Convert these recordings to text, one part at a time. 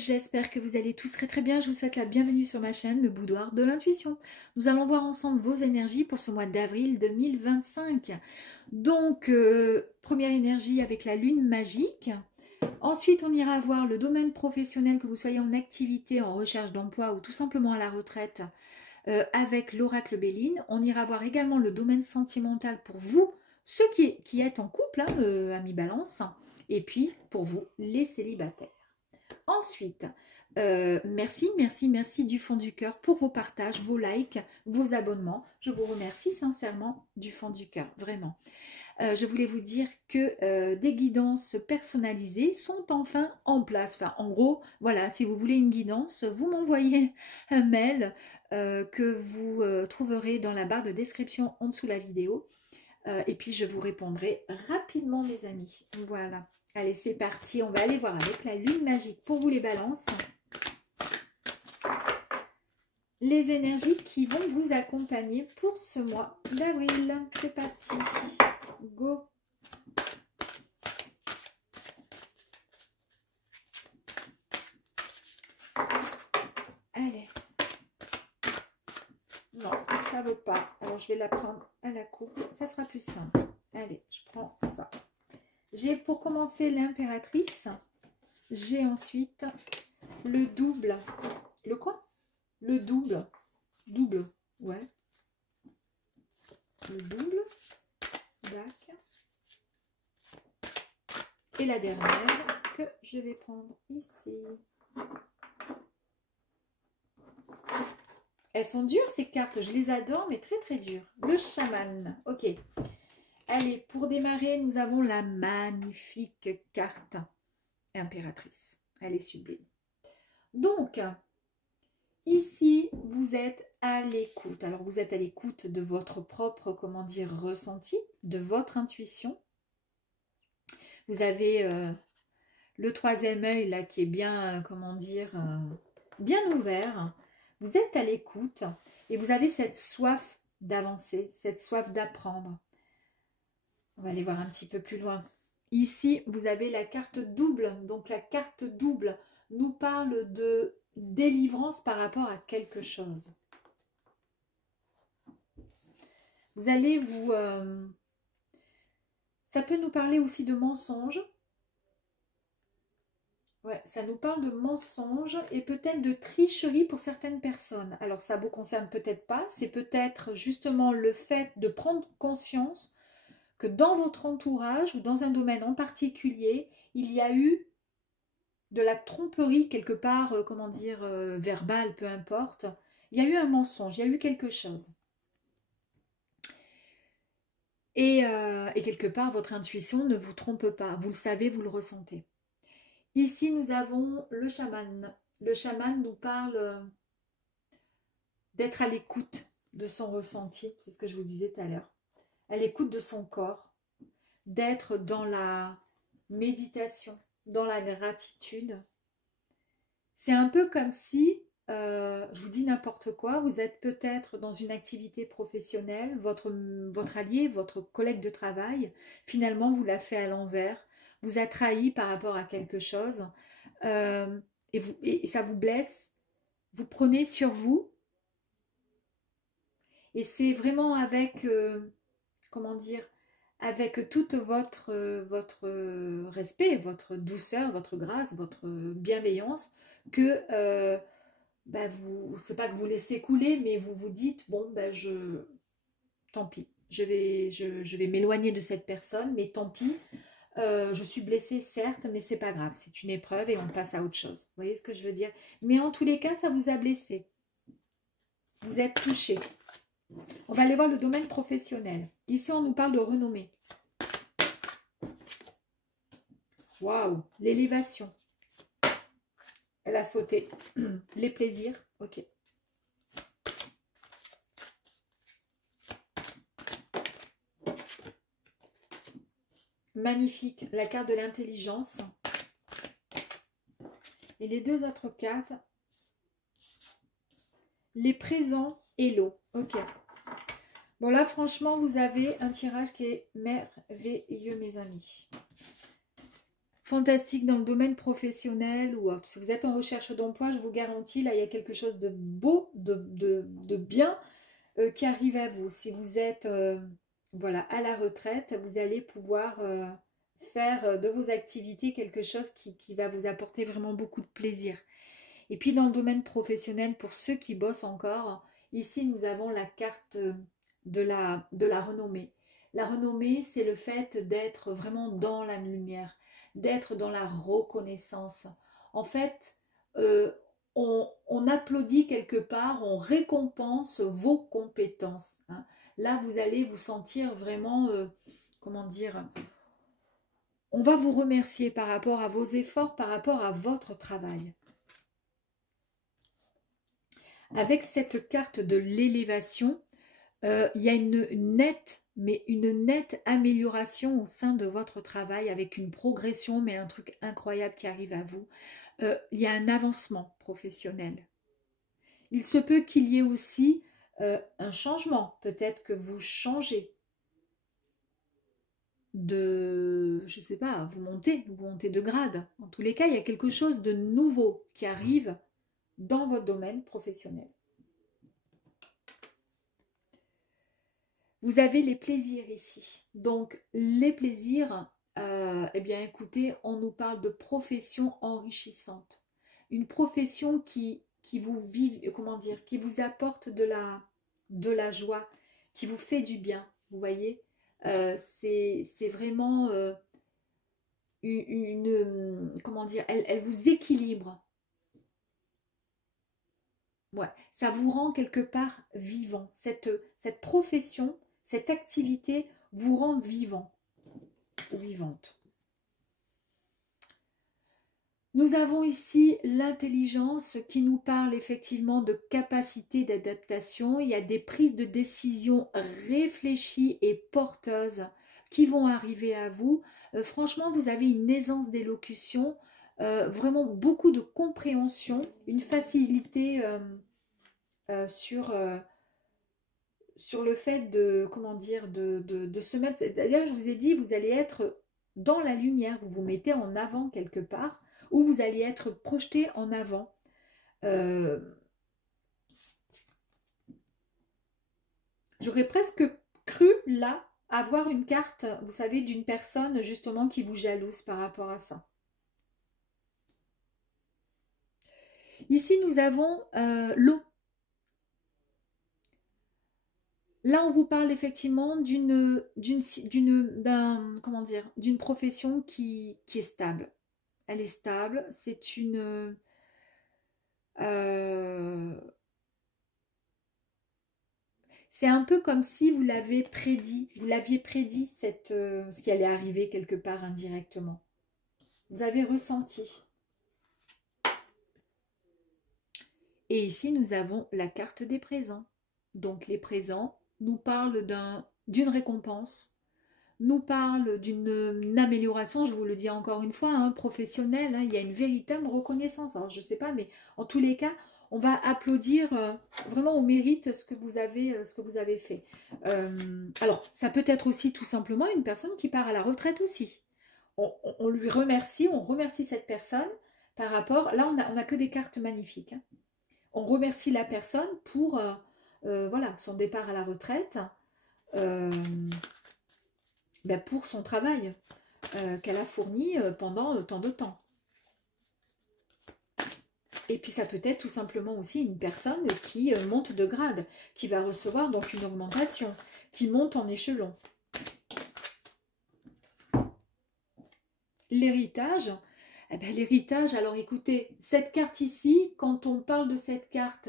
j'espère que vous allez tous très très bien. Je vous souhaite la bienvenue sur ma chaîne, le Boudoir de l'intuition. Nous allons voir ensemble vos énergies pour ce mois d'avril 2025. Donc, première énergie avec la lune magique. Ensuite, on ira voir le domaine professionnel, que vous soyez en activité, en recherche d'emploi ou tout simplement à la retraite, avec l'oracle Béline. On ira voir également le domaine sentimental pour vous, ceux qui êtes en couple, amis Balance, et puis pour vous, les célibataires. Ensuite, merci du fond du cœur pour vos partages, vos likes, vos abonnements. Je vous remercie sincèrement du fond du cœur, vraiment. Je voulais vous dire que des guidances personnalisées sont enfin en place. Enfin, en gros, voilà, si vous voulez une guidance, vous m'envoyez un mail que vous trouverez dans la barre de description en dessous de la vidéo. Et puis, je vous répondrai rapidement, mes amis. Voilà. Allez, c'est parti. On va aller voir avec la lune magique pour vous les balances. Les énergies qui vont vous accompagner pour ce mois d'avril. C'est parti. Go. Allez. Non, ça ne vaut pas. Alors, je vais la prendre à la coupe. Ça sera plus simple. Allez, je prends ça. J'ai pour commencer l'impératrice. J'ai ensuite le double. Le quoi? Le double. Double, ouais. Le double. Dac. Et la dernière que je vais prendre ici. Elles sont dures ces cartes, je les adore, mais très très dures. Le chaman, ok. Allez, pour démarrer, nous avons la magnifique carte impératrice. Elle est sublime. Donc, ici, vous êtes à l'écoute. Alors, vous êtes à l'écoute de votre propre, comment dire, ressenti, de votre intuition. Vous avez le troisième œil, là, qui est bien, comment dire, bien ouvert. Vous êtes à l'écoute et vous avez cette soif d'avancer, cette soif d'apprendre. On va aller voir un petit peu plus loin. Ici, vous avez la carte double. Donc, la carte double nous parle de délivrance par rapport à quelque chose. Vous allez vous... ça peut nous parler aussi de mensonges. Ouais, ça nous parle de mensonges et peut-être de tricherie pour certaines personnes. Alors, ça ne vous concerne peut-être pas. C'est peut-être justement le fait de prendre conscience que dans votre entourage ou dans un domaine en particulier, il y a eu de la tromperie quelque part, comment dire, verbale, peu importe. Il y a eu un mensonge, il y a eu quelque chose. Et quelque part, votre intuition ne vous trompe pas. Vous le savez, vous le ressentez. Ici, nous avons le chaman. Le chaman nous parle d'être à l'écoute de son ressenti. C'est ce que je vous disais tout à l'heure. À l'écoute de son corps, d'être dans la méditation, dans la gratitude. C'est un peu comme si, je vous dis n'importe quoi, vous êtes peut-être dans une activité professionnelle, votre allié, votre collègue de travail, finalement vous l'a fait à l'envers, vous a trahi par rapport à quelque chose, et ça vous blesse, vous prenez sur vous, et c'est vraiment avec... comment dire, avec tout votre respect, votre douceur, votre grâce, votre bienveillance, que c'est pas que vous laissez couler, mais vous vous dites, bon, tant pis, je vais m'éloigner de cette personne, mais tant pis, je suis blessée, certes, mais c'est pas grave, c'est une épreuve et on passe à autre chose. Vous voyez ce que je veux dire? Mais en tous les cas, ça vous a blessé. Vous êtes touché. On va aller voir le domaine professionnel. Ici, on nous parle de renommée. Waouh, l'élévation. Elle a sauté. Les plaisirs, ok. Magnifique, la carte de l'intelligence. Et les deux autres cartes, les présents et l'eau. Ok. Bon, là, franchement, vous avez un tirage qui est merveilleux, mes amis. fantastique dans le domaine professionnel ou autre. Si vous êtes en recherche d'emploi, je vous garantis, là, il y a quelque chose de beau, de bien qui arrive à vous. Si vous êtes voilà, à la retraite, vous allez pouvoir faire de vos activités quelque chose qui va vous apporter vraiment beaucoup de plaisir. Et puis dans le domaine professionnel, pour ceux qui bossent encore, ici nous avons la carte de la renommée. La renommée, c'est le fait d'être vraiment dans la lumière, d'être dans la reconnaissance. En fait, on applaudit quelque part, on récompense vos compétences. Hein. Là, vous allez vous sentir vraiment, comment dire, on va vous remercier par rapport à vos efforts, par rapport à votre travail. Avec cette carte de l'élévation, il y a une nette amélioration au sein de votre travail avec une progression, mais un truc incroyable qui arrive à vous. Il y a un avancement professionnel. Il se peut qu'il y ait aussi un changement. Peut-être que vous changez je sais pas, vous montez de grade. En tous les cas, il y a quelque chose de nouveau qui arrive dans votre domaine professionnel. Vous avez les plaisirs ici. Donc, les plaisirs, eh bien, écoutez, on nous parle de profession enrichissante. Une profession qui vous vive, comment dire, qui vous apporte de la joie, qui vous fait du bien, vous voyez. C'est vraiment comment dire, elle vous équilibre. Ouais, ça vous rend quelque part vivant. Cette profession, cette activité vous rend vivant ou vivante. Nous avons ici l'intelligence qui nous parle effectivement de capacité d'adaptation. Il y a des prises de décision réfléchies et porteuses qui vont arriver à vous. Franchement, vous avez une aisance d'élocution, vraiment beaucoup de compréhension, une facilité sur le fait de, comment dire, de se mettre... D'ailleurs, je vous ai dit, vous allez être dans la lumière, vous vous mettez en avant quelque part, ou vous allez être projeté en avant. J'aurais presque cru, là, avoir une carte, vous savez, d'une personne, justement, qui vous jalouse par rapport à ça. Ici, nous avons l'eau. Là, on vous parle effectivement d'une profession qui est stable. Elle est stable. C'est une... c'est un peu comme si vous l'aviez prédit ce qui allait arriver quelque part indirectement. Vous avez ressenti. Et ici, nous avons la carte des présents. Donc, les présents nous parlent d'une récompense, nous parlent d'une amélioration, je vous le dis encore une fois, hein, professionnelle. Hein, il y a une véritable reconnaissance. Alors, je ne sais pas, mais en tous les cas, on va applaudir vraiment au mérite ce que vous avez fait. Alors, ça peut être aussi tout simplement une personne qui part à la retraite aussi. On lui remercie, on remercie cette personne par rapport... Là, on a que des cartes magnifiques. Hein. On remercie la personne pour voilà, son départ à la retraite, pour son travail qu'elle a fourni pendant tant de temps. Et puis ça peut être tout simplement aussi une personne qui monte de grade, qui va recevoir donc une augmentation, qui monte en échelon. L'héritage, l'héritage, alors écoutez, cette carte ici, quand on parle de cette carte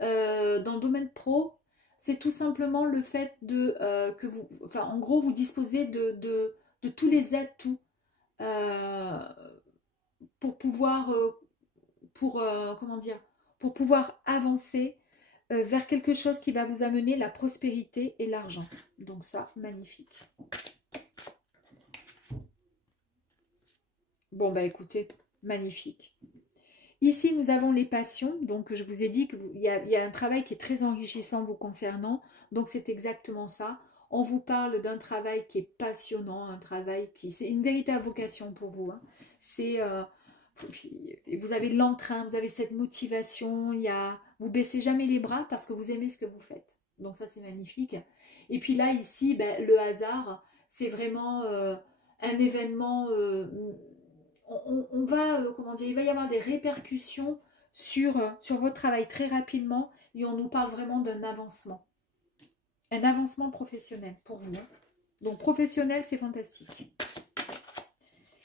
dans le domaine pro, c'est tout simplement le fait que vous, enfin en gros, vous disposez de tous les atouts pour pouvoir, comment dire, pour pouvoir avancer vers quelque chose qui va vous amener la prospérité et l'argent. Donc ça, magnifique. Bon, écoutez, magnifique. Ici, nous avons les passions. Donc, je vous ai dit qu'il y a un travail qui est très enrichissant vous concernant. Donc, c'est exactement ça. On vous parle d'un travail qui est passionnant, un travail qui... C'est une véritable vocation pour vous. Hein. Vous avez de l'entrain, vous avez cette motivation, vous baissez jamais les bras parce que vous aimez ce que vous faites. Donc ça, c'est magnifique. Et puis là, ici, ben, le hasard, c'est vraiment un événement. On va, comment dire, il va y avoir des répercussions sur votre travail très rapidement et on nous parle vraiment d'un avancement. Un avancement professionnel pour vous. Hein. Donc professionnel, c'est fantastique.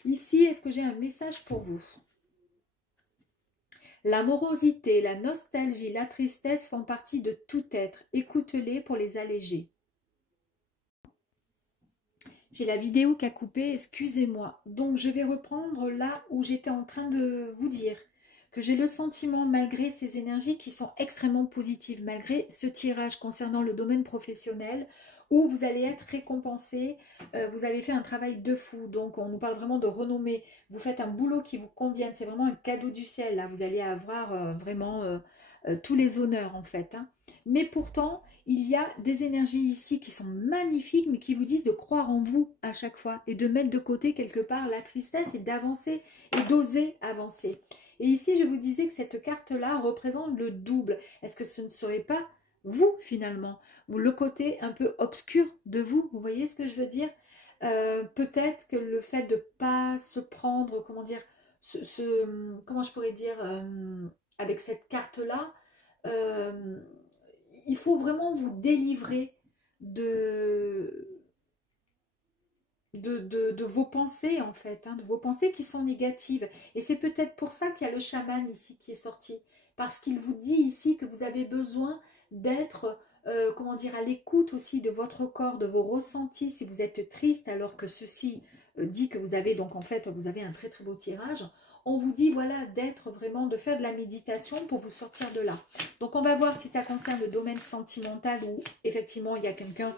Ici, est-ce que j'ai un message pour vous? La morosité, la nostalgie, la tristesse font partie de tout être. Écoute-les pour les alléger. J'ai la vidéo qui a coupé, excusez-moi. Donc je vais reprendre là où j'étais en train de vous dire que j'ai le sentiment, malgré ces énergies qui sont extrêmement positives, malgré ce tirage concernant le domaine professionnel, où vous allez être récompensé, vous avez fait un travail de fou, donc on nous parle vraiment de renommée, vous faites un boulot qui vous convienne, c'est vraiment un cadeau du ciel, là vous allez avoir vraiment tous les honneurs en fait. Hein. Mais pourtant, il y a des énergies ici qui sont magnifiques, mais qui vous disent de croire en vous à chaque fois, et de mettre de côté quelque part la tristesse, et d'avancer, et d'oser avancer. Et ici, je vous disais que cette carte-là représente le double. Est-ce que ce ne serait pas vous, finalement, le côté un peu obscur de vous? Vous voyez ce que je veux dire? Peut-être que le fait de ne pas se prendre, comment dire, comment je pourrais dire, avec cette carte-là, il faut vraiment vous délivrer de vos pensées en fait, hein, de vos pensées qui sont négatives. Et c'est peut-être pour ça qu'il y a le chaman ici qui est sorti. Parce qu'il vous dit ici que vous avez besoin d'être, comment dire, à l'écoute aussi de votre corps, de vos ressentis. Si vous êtes triste alors que ceci dit que vous avez donc en fait, vous avez un très très beau tirage. On vous dit voilà d'être vraiment, de faire de la méditation pour vous sortir de là. Donc on va voir si ça concerne le domaine sentimental où effectivement il y a quelqu'un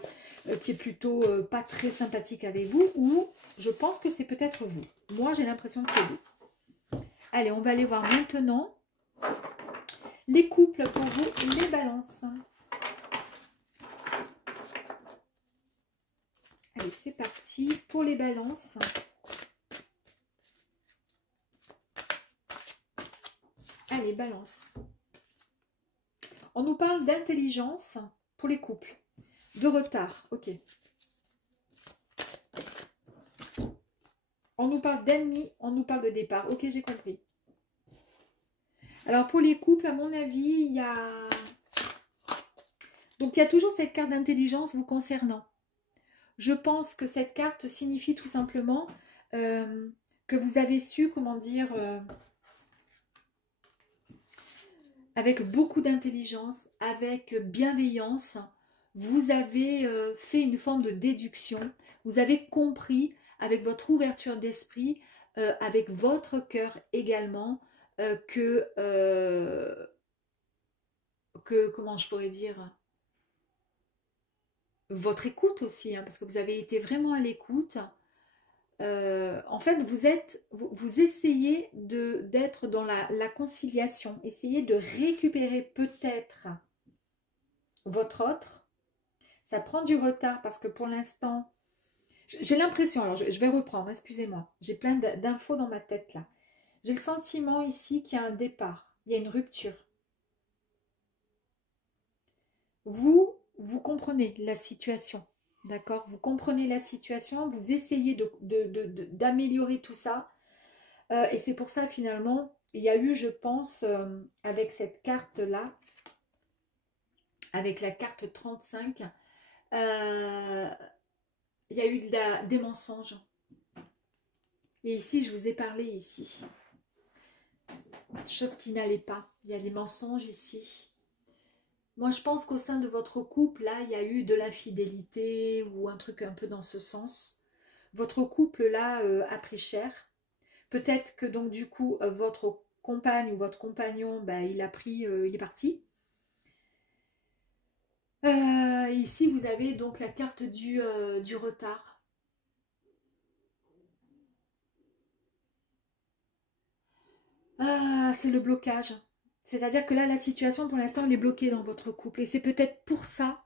qui est plutôt pas très sympathique avec vous, ou je pense que c'est peut-être vous. Moi, j'ai l'impression que c'est vous. Allez, on va aller voir maintenant les couples pour vous, les balances. Allez, c'est parti pour les balances. Allez, balance. On nous parle d'intelligence pour les couples. De retard, ok. On nous parle d'ennemis, on nous parle de départ. Ok, j'ai compris. Alors, pour les couples, à mon avis, il y a... Donc, il y a toujours cette carte d'intelligence vous concernant. Je pense que cette carte signifie tout simplement que vous avez su, comment dire, avec beaucoup d'intelligence, avec bienveillance, vous avez fait une forme de déduction, vous avez compris avec votre ouverture d'esprit, avec votre cœur également, que, comment je pourrais dire, votre écoute aussi, hein, parce que vous avez été vraiment à l'écoute. En fait, vous essayez d'être dans la conciliation, essayez de récupérer peut-être votre autre. Ça prend du retard parce que pour l'instant, j'ai l'impression, alors je vais reprendre, excusez-moi, j'ai plein d'infos dans ma tête là. J'ai le sentiment ici qu'il y a un départ, il y a une rupture. Vous comprenez la situation, d'accord? Vous comprenez la situation, vous essayez d'améliorer tout ça. Et c'est pour ça finalement, il y a eu, je pense, avec cette carte-là, avec la carte 35, il y a eu des mensonges. Et ici, je vous ai parlé ici. Chose qui n'allait pas. Il y a des mensonges ici. Moi, je pense qu'au sein de votre couple, là, il y a eu de l'infidélité ou un truc un peu dans ce sens. Votre couple, là, a pris cher. Peut-être que donc, du coup, votre compagne ou votre compagnon, ben, il est parti. Ici, vous avez donc la carte du retard. C'est le blocage. C'est-à-dire que là, la situation, pour l'instant, elle est bloquée dans votre couple. Et c'est peut-être pour ça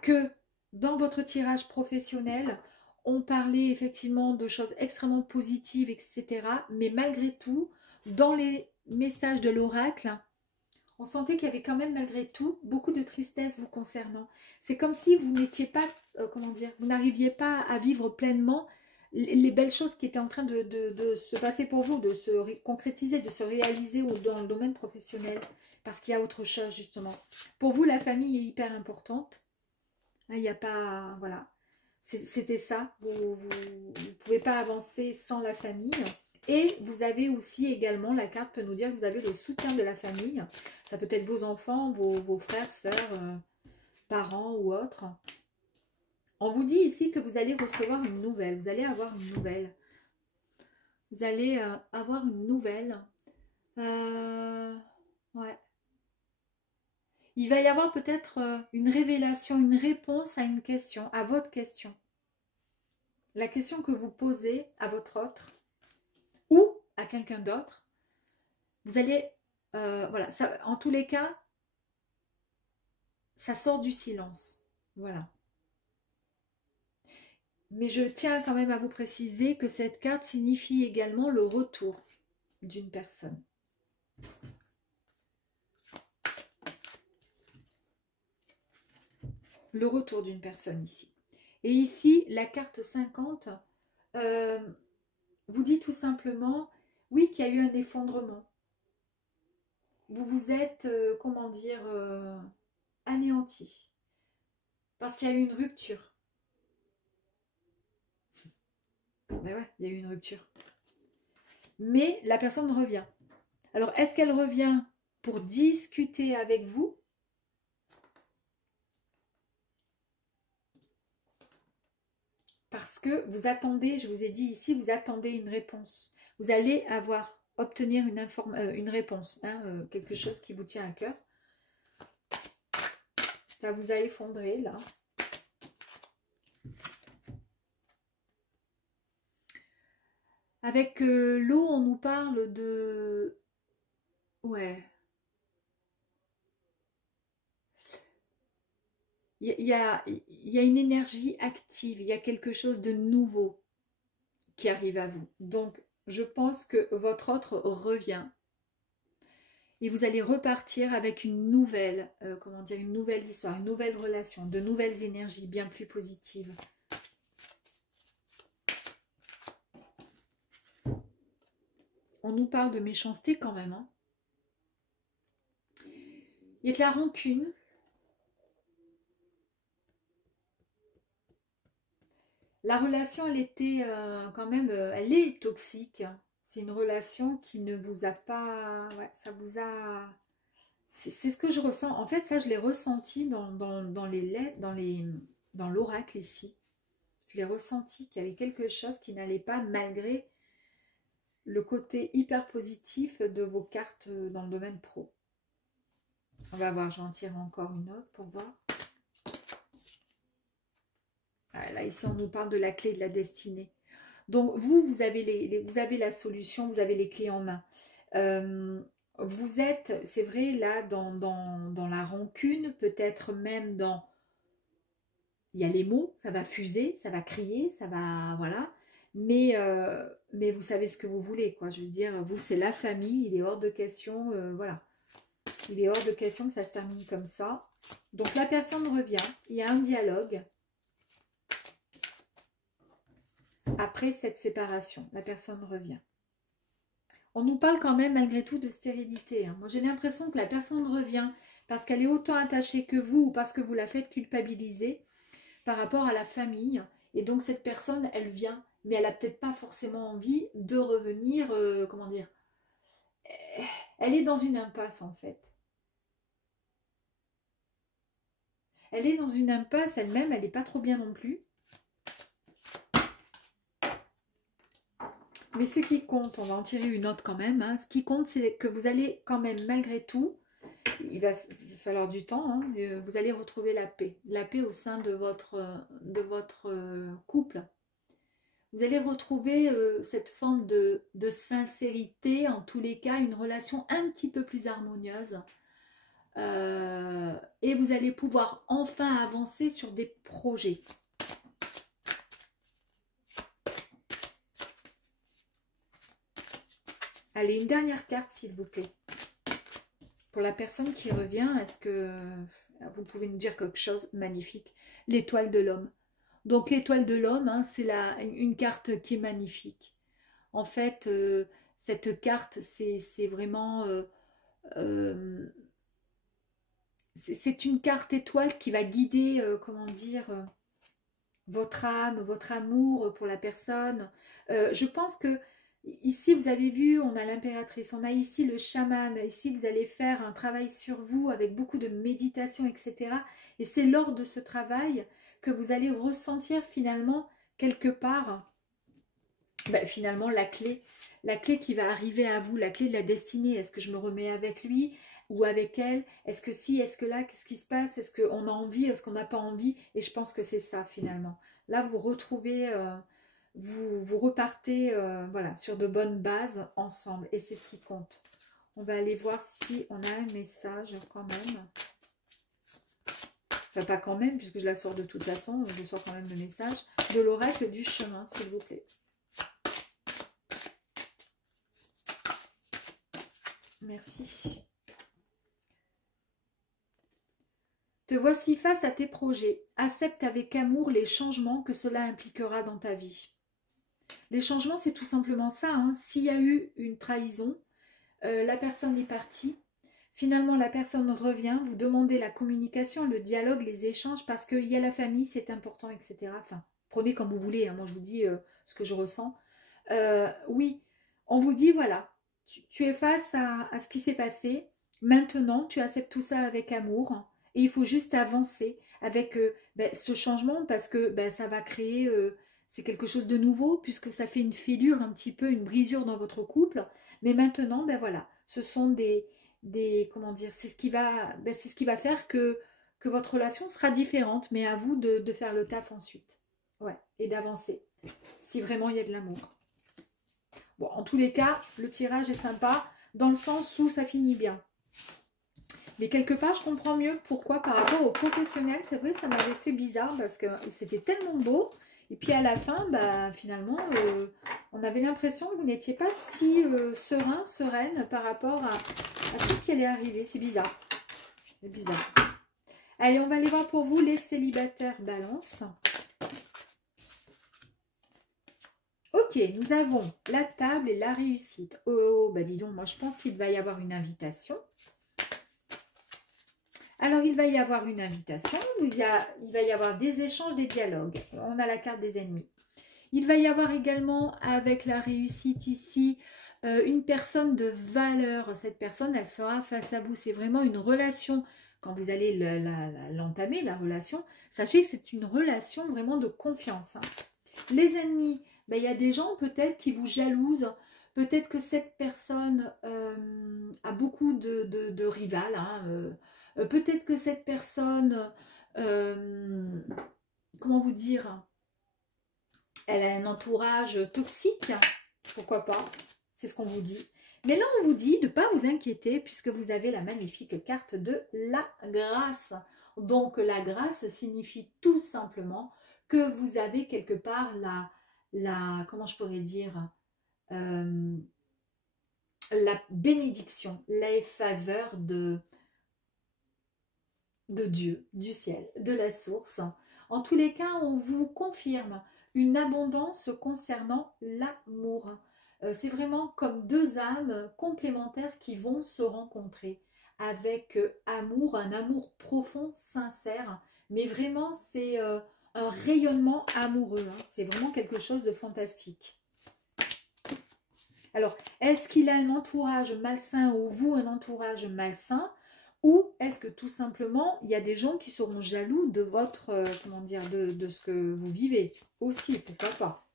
que dans votre tirage professionnel, ont parlé effectivement de choses extrêmement positives, etc. Mais malgré tout, dans les messages de l'oracle, on sentait qu'il y avait quand même malgré tout beaucoup de tristesse vous concernant. C'est comme si vous n'étiez pas, comment dire, vous n'arriviez pas à vivre pleinement les belles choses qui étaient en train de se passer pour vous, de se concrétiser, de se réaliser dans le domaine professionnel. Parce qu'il y a autre chose justement. Pour vous, la famille est hyper importante. Il n'y a pas, voilà. C'était ça. Vous ne pouvez pas avancer sans la famille. Et vous avez aussi également, la carte peut nous dire que vous avez le soutien de la famille. Ça peut être vos enfants, vos frères, sœurs, parents ou autres. On vous dit ici que vous allez recevoir une nouvelle. Vous allez avoir une nouvelle. Vous allez avoir une nouvelle. Ouais. Il va y avoir peut-être une révélation, une réponse à une question, à votre question. La question que vous posez à votre autre ou à quelqu'un d'autre. Vous allez, voilà, ça, en tous les cas, ça sort du silence. Voilà. Mais je tiens quand même à vous préciser que cette carte signifie également le retour d'une personne. Le retour d'une personne ici. Et ici, la carte 50 vous dit tout simplement, oui, qu'il y a eu un effondrement. Vous vous êtes, comment dire, anéanti. Parce qu'il y a eu une rupture. Mais ouais, il y a eu une rupture. Mais la personne revient. Alors, est-ce qu'elle revient pour discuter avec vous ? Parce que vous attendez, je vous ai dit ici, vous attendez une réponse. Vous allez obtenir une réponse, hein, quelque chose qui vous tient à cœur. Ça vous a effondré là. Avec l'eau, on nous parle de... Ouais. Il y a une énergie active, il y a quelque chose de nouveau qui arrive à vous. Donc, je pense que votre autre revient. Et vous allez repartir avec une nouvelle, comment dire, une nouvelle histoire, une nouvelle relation, de nouvelles énergies bien plus positives. On nous parle de méchanceté quand même. Hein. Il y a de la rancune. La relation, elle était quand même, elle est toxique. C'est une relation qui ne vous a pas... Ouais, ça vous a... C'est ce que je ressens. En fait, ça, je l'ai ressenti dans les lettres, dans l'oracle ici. Je l'ai ressenti qu'il y avait quelque chose qui n'allait pas malgré le côté hyper positif de vos cartes dans le domaine pro. On va voir, j'en tire encore une autre pour voir. Ah, là, ici, on nous parle de la clé de la destinée. Donc, vous avez, vous avez la solution, vous avez les clés en main. Vous êtes, c'est vrai, là, dans la rancune, peut-être même dans... Il y a les mots, ça va fuser, ça va crier, ça va... Voilà. Mais vous savez ce que vous voulez, quoi. Je veux dire, vous, c'est la famille, il est hors de question, voilà. Il est hors de question que ça se termine comme ça. Donc, la personne revient, il y a un dialogue. Après cette séparation, la personne revient. On nous parle quand même malgré tout de stérilité. Hein. Moi, j'ai l'impression que la personne revient parce qu'elle est autant attachée que vous ou parce que vous la faites culpabiliser par rapport à la famille. Et donc, cette personne, elle vient, mais elle n'a peut-être pas forcément envie de revenir, comment dire, elle est dans une impasse en fait. Elle est dans une impasse elle-même, elle n'est pas trop bien non plus. Mais ce qui compte, on va en tirer une autre quand même, hein, ce qui compte c'est que vous allez quand même malgré tout, il va falloir du temps, hein, vous allez retrouver la paix au sein de votre couple. Vous allez retrouver cette forme de sincérité, en tous les cas, une relation un petit peu plus harmonieuse. Et vous allez pouvoir enfin avancer sur des projets. Allez, une dernière carte, s'il vous plaît. Pour la personne qui revient, est-ce que vous pouvez nous dire quelque chose de magnifique? L'étoile de l'homme. Donc, l'étoile de l'homme, hein, c'est une carte qui est magnifique. En fait, cette carte, c'est vraiment... c'est une carte étoile qui va guider, comment dire, votre âme, votre amour pour la personne. Je pense que ici, vous avez vu, on a l'impératrice, on a ici le chaman. Ici, vous allez faire un travail sur vous avec beaucoup de méditation, etc. Et c'est lors de ce travail que vous allez ressentir finalement quelque part, finalement la clé qui va arriver à vous, la clé de la destinée. Est-ce que je me remets avec lui ou avec elle? Est-ce que si, est-ce que là, qu'est-ce qui se passe? Est-ce qu'on a envie, est-ce qu'on n'a pas envie? Et je pense que c'est ça finalement. Là, vous retrouvez, vous repartez voilà, sur de bonnes bases ensemble. Et c'est ce qui compte. On va aller voir si on a un message quand même. Enfin, pas quand même, puisque je la sors de toute façon. Je sors quand même le message de l'oracle du chemin, s'il vous plaît. Merci. Te voici face à tes projets. Accepte avec amour les changements que cela impliquera dans ta vie. Les changements, c'est tout simplement ça. Hein. S'il y a eu une trahison, la personne est partie. Finalement, la personne revient. Vous demandez la communication, le dialogue, les échanges, parce qu'il y a la famille, c'est important, etc. Enfin, prenez comme vous voulez. Hein. Moi, je vous dis ce que je ressens. Oui, on vous dit, voilà, tu es face à ce qui s'est passé. Maintenant, tu acceptes tout ça avec amour. Et il faut juste avancer avec ce changement parce que ça va créer, c'est quelque chose de nouveau puisque ça fait une fêlure un petit peu, une brisure dans votre couple. Mais maintenant, voilà, ce sont comment dire, c'est ce qui va faire que votre relation sera différente, mais à vous de faire le taf ensuite. Ouais, et d'avancer, si vraiment il y a de l'amour. Bon, en tous les cas, le tirage est sympa, dans le sens où ça finit bien. Mais quelque part, je comprends mieux pourquoi par rapport aux professionnels. C'est vrai, ça m'avait fait bizarre parce que c'était tellement beau. Et puis à la fin, finalement, on avait l'impression que vous n'étiez pas si sereine par rapport à tout ce qui allait arriver. C'est bizarre. C'est bizarre. Allez, on va aller voir pour vous les célibataires balance. Ok, nous avons la table et la réussite. Oh, dis donc, moi je pense qu'il va y avoir une invitation. Alors, il va y avoir une invitation, il va y avoir des échanges, des dialogues. On a la carte des ennemis. Il va y avoir également, avec la réussite ici, une personne de valeur. Cette personne, elle sera face à vous. C'est vraiment une relation. Quand vous allez l'entamer, la relation, sachez que c'est une relation vraiment de confiance. Hein. Les ennemis, il y a des gens peut-être qui vous jalousent. Peut-être que cette personne a beaucoup de rivales. Hein, peut-être que cette personne, comment vous dire, elle a un entourage toxique, pourquoi pas, c'est ce qu'on vous dit. Mais là, on vous dit de ne pas vous inquiéter puisque vous avez la magnifique carte de la grâce. Donc, la grâce signifie tout simplement que vous avez quelque part comment je pourrais dire, la bénédiction, la faveur de Dieu, du ciel, de la source. En tous les cas, on vous confirme une abondance concernant l'amour. C'est vraiment comme deux âmes complémentaires qui vont se rencontrer avec amour, un amour profond, sincère. Mais vraiment, c'est un rayonnement amoureux. Hein. C'est vraiment quelque chose de fantastique. Alors, est-ce qu'il a un entourage malsain ou vous un entourage malsain? Ou est-ce que tout simplement, il y a des gens qui seront jaloux de votre, comment dire, de ce que vous vivez aussi, pourquoi pas.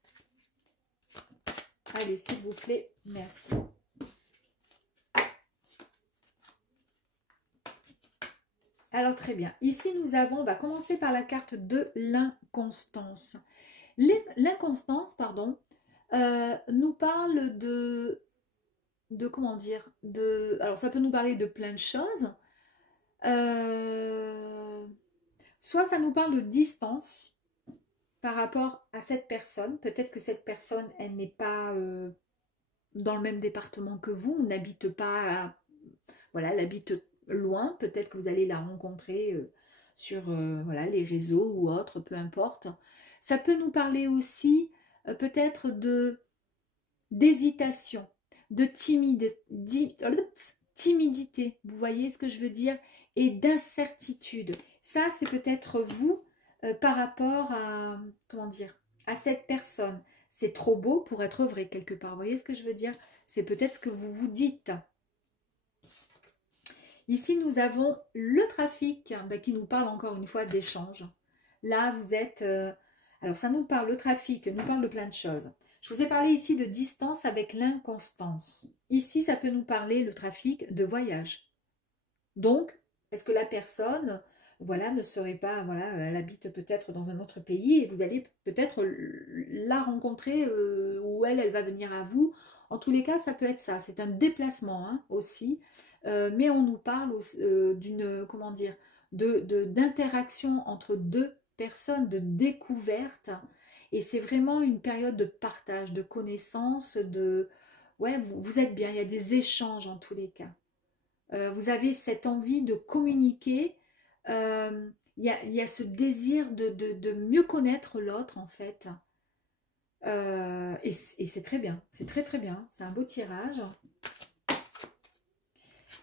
Allez, s'il vous plaît, merci. Alors, très bien. Ici, nous avons, on va commencer par la carte de l'inconstance. L'inconstance, pardon, nous parle de comment dire, alors ça peut nous parler de plein de choses. Soit ça nous parle de distance par rapport à cette personne. Peut-être que cette personne, elle n'est pas dans le même département que vous, n'habite pas, voilà, elle habite loin, peut-être que vous allez la rencontrer sur voilà, les réseaux ou autres, peu importe. Ça peut nous parler aussi peut-être d'hésitation, de timidité, vous voyez ce que je veux dire, et d'incertitude. Ça, c'est peut-être vous par rapport à, comment dire, à cette personne. C'est trop beau pour être vrai quelque part, vous voyez ce que je veux dire? C'est peut-être ce que vous vous dites. Ici, nous avons le trafic qui nous parle encore une fois d'échange. Là, vous êtes... alors, ça nous parle, le trafic, nous parle de plein de choses. Je vous ai parlé ici de distance avec l'inconstance. Ici, ça peut nous parler, le trafic, de voyage. Donc, est-ce que la personne, voilà, ne serait pas, voilà, elle habite peut-être dans un autre pays et vous allez peut-être la rencontrer ou elle va venir à vous. En tous les cas, ça peut être ça. C'est un déplacement hein, aussi. Mais on nous parle d'une, comment dire, d'interaction entre deux personnes, de découverte. Et c'est vraiment une période de partage, de connaissance, de... Ouais, vous êtes bien, il y a des échanges en tous les cas. Vous avez cette envie de communiquer. Il y a ce désir de mieux connaître l'autre en fait. Et c'est très bien, c'est très très bien. C'est un beau tirage.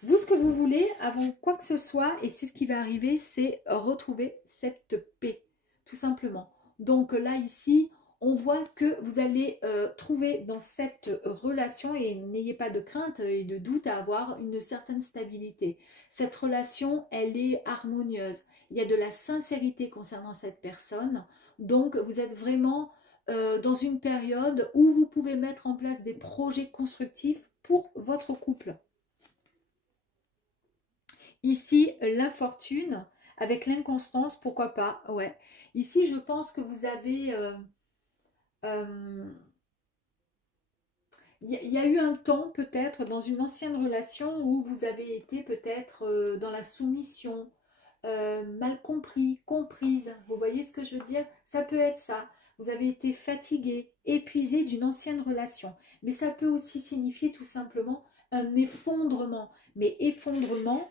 Vous, ce que vous voulez, avant quoi que ce soit, et c'est ce qui va arriver, c'est retrouver cette paix, tout simplement. Donc là, ici, on voit que vous allez trouver dans cette relation, et n'ayez pas de crainte et de doute à avoir une certaine stabilité. Cette relation, elle est harmonieuse. Il y a de la sincérité concernant cette personne. Donc, vous êtes vraiment dans une période où vous pouvez mettre en place des projets constructifs pour votre couple. Ici, l'infortune avec l'inconstance, pourquoi pas, ouais. Ici, je pense que vous avez... il y a eu un temps, peut-être, dans une ancienne relation où vous avez été peut-être dans la soumission, mal compris, comprise. Vous voyez ce que je veux dire? Ça peut être ça. Vous avez été fatigué, épuisé d'une ancienne relation. Mais ça peut aussi signifier tout simplement un effondrement. Mais effondrement...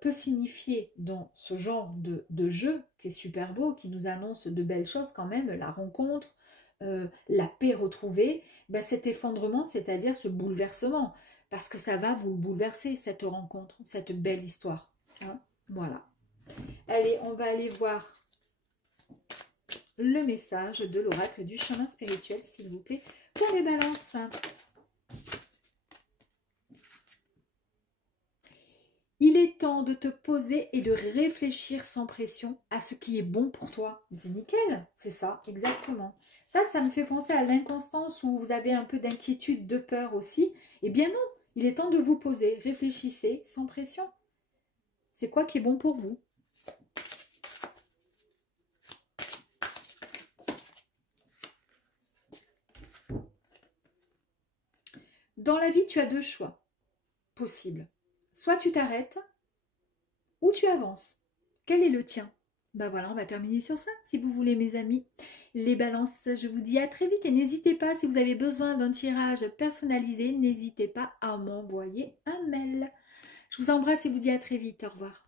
peut signifier dans ce genre de jeu qui est super beau, qui nous annonce de belles choses quand même, la rencontre, la paix retrouvée, ben cet effondrement, c'est-à-dire ce bouleversement, parce que ça va vous bouleverser cette rencontre, cette belle histoire. Hein, voilà. Allez, on va aller voir le message de l'oracle du chemin spirituel, s'il vous plaît, pour les balances. Il est temps de te poser et de réfléchir sans pression à ce qui est bon pour toi. Mais c'est nickel, c'est ça, exactement. Ça me fait penser à l'inconstance où vous avez un peu d'inquiétude, de peur aussi. Eh bien non, il est temps de vous poser, réfléchissez sans pression. C'est quoi qui est bon pour vous? Dans la vie, tu as deux choix possibles. Soit tu t'arrêtes, ou tu avances. Quel est le tien? Ben voilà, on va terminer sur ça, si vous voulez mes amis. Les balances, je vous dis à très vite et n'hésitez pas, si vous avez besoin d'un tirage personnalisé, n'hésitez pas à m'envoyer un mail. Je vous embrasse et vous dis à très vite, au revoir.